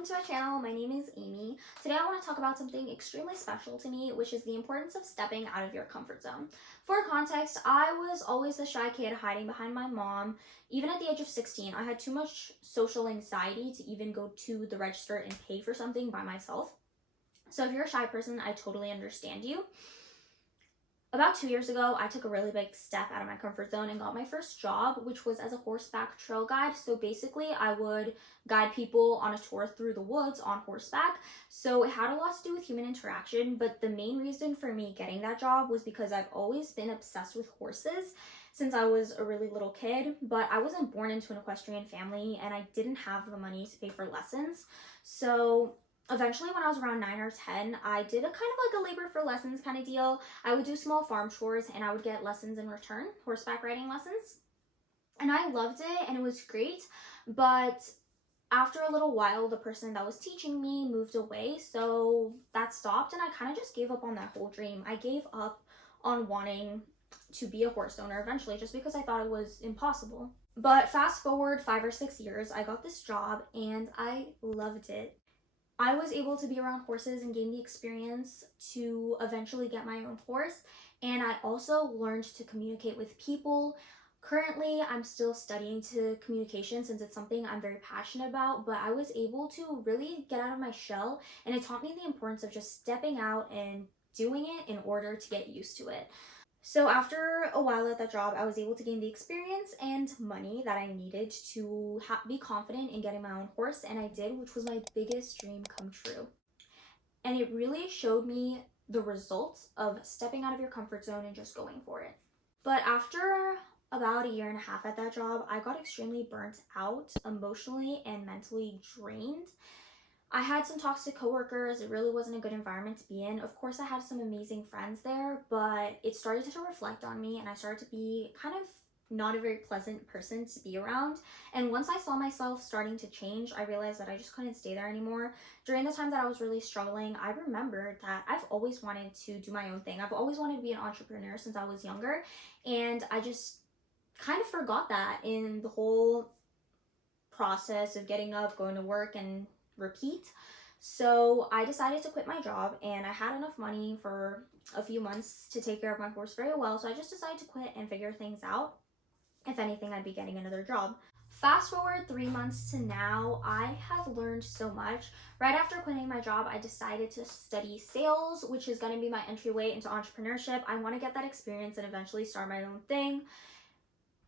welcome to my channel. My name is Amy. Today I want to talk about something extremely special to me, which is the importance of stepping out of your comfort zone. For context, I was always the shy kid hiding behind my mom. Even at the age of 16, I had too much social anxiety to even go to the register and pay for something by myself. So if you're a shy person, I totally understand you. About 2 years ago, I took a really big step out of my comfort zone and got my first job, which was as a horseback trail guide. So basically, I would guide people on a tour through the woods on horseback. So it had a lot to do with human interaction, but the main reason for me getting that job was because I've always been obsessed with horses since I was a really little kid, but I wasn't born into an equestrian family and I didn't have the money to pay for lessons. So eventually, when I was around 9 or 10, I did a kind of like a labor for lessons kind of deal. I would do small farm chores and I would get lessons in return, horseback riding lessons. And I loved it and it was great. But after a little while, the person that was teaching me moved away. So that stopped and I kind of just gave up on that whole dream. I gave up on wanting to be a horse owner eventually just because I thought it was impossible. But fast forward 5 or 6 years, I got this job and I loved it. I was able to be around horses and gain the experience to eventually get my own horse. And I also learned to communicate with people. Currently, I'm still studying to communication since it's something I'm very passionate about, but I was able to really get out of my shell and it taught me the importance of just stepping out and doing it in order to get used to it. So after a while at that job, I was able to gain the experience and money that I needed to be confident in getting my own horse, and I did, which was my biggest dream come true. And it really showed me the results of stepping out of your comfort zone and just going for it. But after about a year and a half at that job, I got extremely burnt out, emotionally and mentally drained. I had some toxic coworkers. It really wasn't a good environment to be in. Of course, I had some amazing friends there, but it started to reflect on me and I started to be kind of not a very pleasant person to be around. And once I saw myself starting to change, I realized that I just couldn't stay there anymore. During the time that I was really struggling, I remembered that I've always wanted to do my own thing. I've always wanted to be an entrepreneur since I was younger, and I just kind of forgot that in the whole process of getting up, going to work, and repeat. So I decided to quit my job and I had enough money for a few months to take care of my horse very well. So I just decided to quit and figure things out. If anything, I'd be getting another job. Fast forward 3 months to now, I have learned so much. Right after quitting my job, I decided to study sales, which is going to be my entryway into entrepreneurship. I want to get that experience and eventually start my own thing.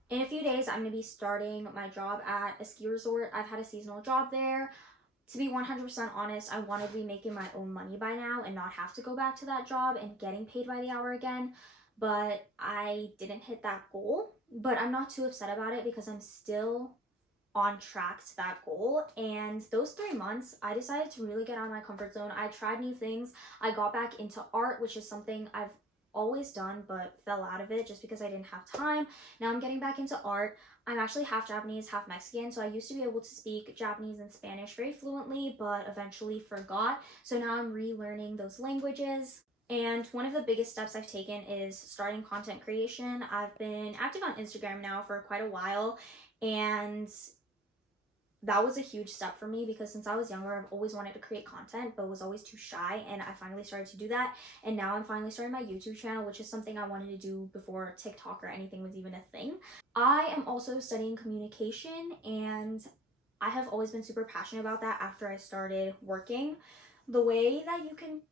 In a few days, I'm going to be starting my job at a ski resort. I've had a seasonal job there. To be 100% honest, I wanted to be making my own money by now and not have to go back to that job and getting paid by the hour again. But I didn't hit that goal. But I'm not too upset about it because I'm still on track to that goal. And those 3 months, I decided to really get out of my comfort zone. I tried new things. I got back into art, which is something I've always done but fell out of it just because I didn't have time. Now I'm getting back into art. I'm actually half Japanese, half Mexican, so I used to be able to speak Japanese and Spanish very fluently, but eventually forgot. So now I'm relearning those languages. And one of the biggest steps I've taken is starting content creation. I've been active on Instagram now for quite a while, and that was a huge step for me because since I was younger, I've always wanted to create content, but was always too shy. And I finally started to do that. And now I'm finally starting my YouTube channel, which is something I wanted to do before TikTok or anything was even a thing. I am also studying communication, and I have always been super passionate about that after I started working. The way that you can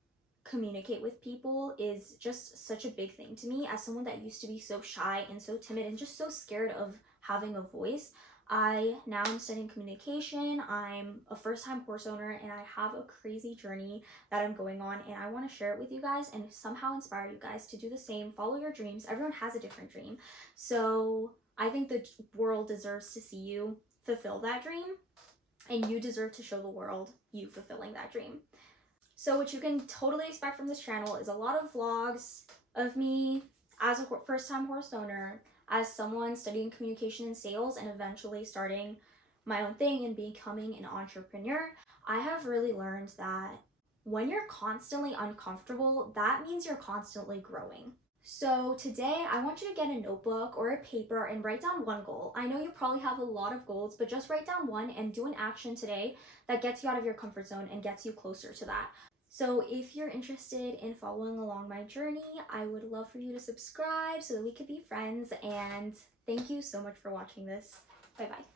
communicate with people is just such a big thing to me as someone that used to be so shy and so timid and just so scared of having a voice. I now am studying communication. I'm a first-time horse owner and I have a crazy journey that I'm going on, and I want to share it with you guys and somehow inspire you guys to do the same. Follow your dreams. Everyone has a different dream. So I think the world deserves to see you fulfill that dream, and you deserve to show the world you fulfilling that dream. So what you can totally expect from this channel is a lot of vlogs of me as a first-time horse owner, as someone studying communication and sales, and eventually starting my own thing and becoming an entrepreneur. I have really learned that when you're constantly uncomfortable, that means you're constantly growing. So today I want you to get a notebook or a paper and write down one goal. I know you probably have a lot of goals, but just write down one and do an action today that gets you out of your comfort zone and gets you closer to that. So if you're interested in following along my journey, I would love for you to subscribe so that we could be friends, and thank you so much for watching this. Bye bye.